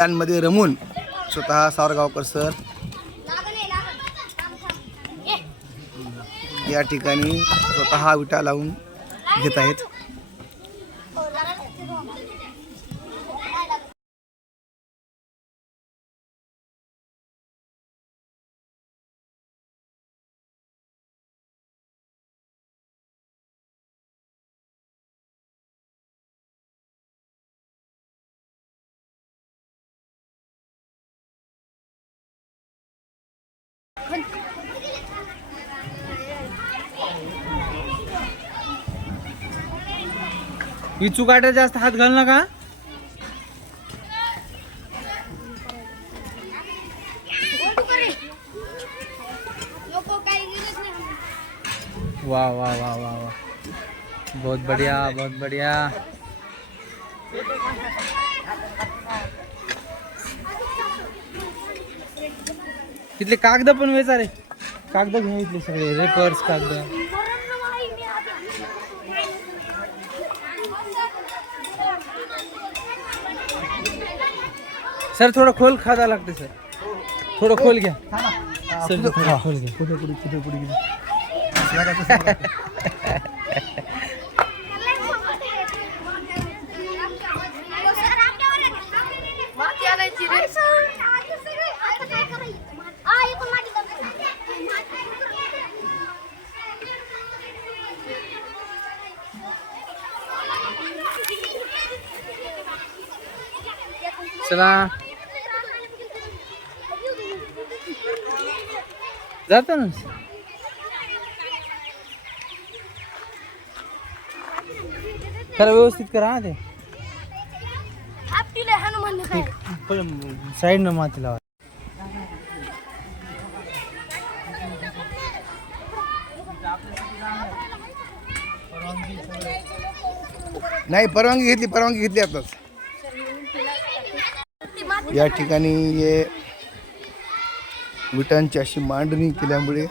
मध्ये रमून स्वतः सावरगावकर सर या ठिकाणी स्वतः विटा लावून घेत आहेत. ही चुकाटा जास्त हात घाल नका. वाह वाह वाह वाह वाह बहुत बढ़िया बहुत बढ़िया. तिथले कागद पण वेचा रे कागद घेऊन इथले सगळे रेपर्स कागद सर थोडं खोल खाता लागते सर थोडं खोल घ्या सर थोडं खोल घ्या पुढे पुढे पुढे पुढे चला. जातो ना. खरं व्यवस्थित करा हा ते. साईडनं माती लावा. नाही परवानगी घेतली परवानगी घेतली आताच. या ठिकाणी हे विटांची अशी मांडणी केल्यामुळे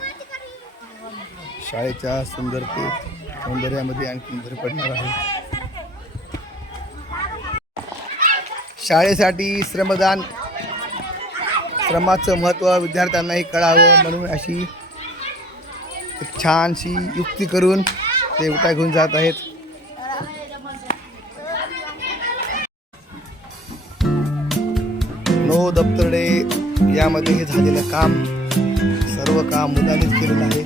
शाळेच्या सुंदरतेत सौंदर्यामध्ये आणखी भर पडणार आहे. शाळेसाठी श्रमदान श्रमाचं महत्त्व विद्यार्थ्यांनाही कळावं म्हणून अशी छानशी युक्ती करून ते उठा घेऊन जात आहेत. नो दप्तरडे यामध्ये झालेलं काम सर्व काम मुलांनीच केलेलं आहे.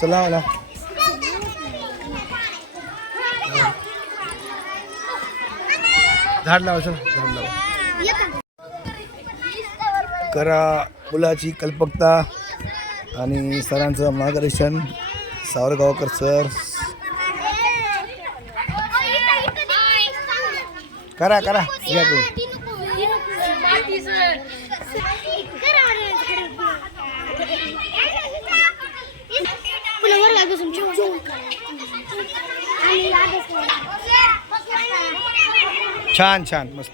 चला मला झाड लावा चला झाड लावा. करा मुलाची कल्पकता आणि सरांचं मार्गदर्शन. सावरगावकर सर. करा करा. या तुम्ही. छान छान मस्त.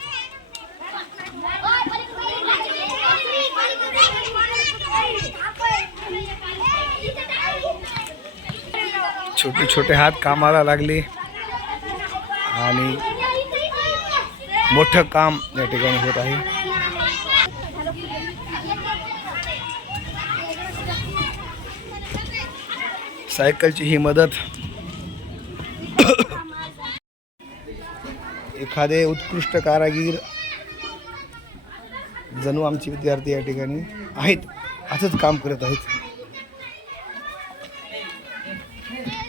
छोटे छोटे हात कामाला लागले. आणि मोठं काम या ठिकाणी होत आहे. सायकलची ही मदत एखादे उत्कृष्ट कारागीर जणू आमचे विद्यार्थी या ठिकाणी आहेत असंच काम करत आहेत.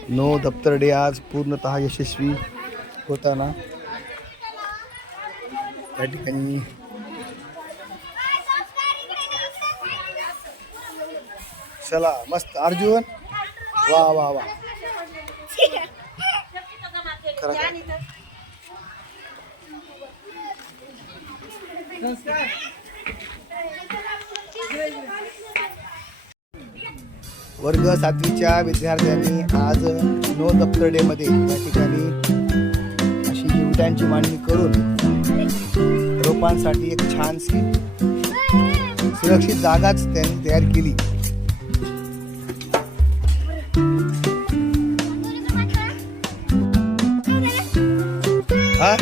नो दप्तर डे आज पूर्णतः यशस्वी होताना. त्या ठिकाणी चला मस्त. अर्जुन वा वा वा. खरं वर्ग सातवीच्या विद्यार्थ्यांनी आज नो दप्तर डे मध्ये या ठिकाणी अशी विटांची मांडणी करून रोपांसाठी एक छानशी सुरक्षित जागाच त्यांनी तयार केली. हा?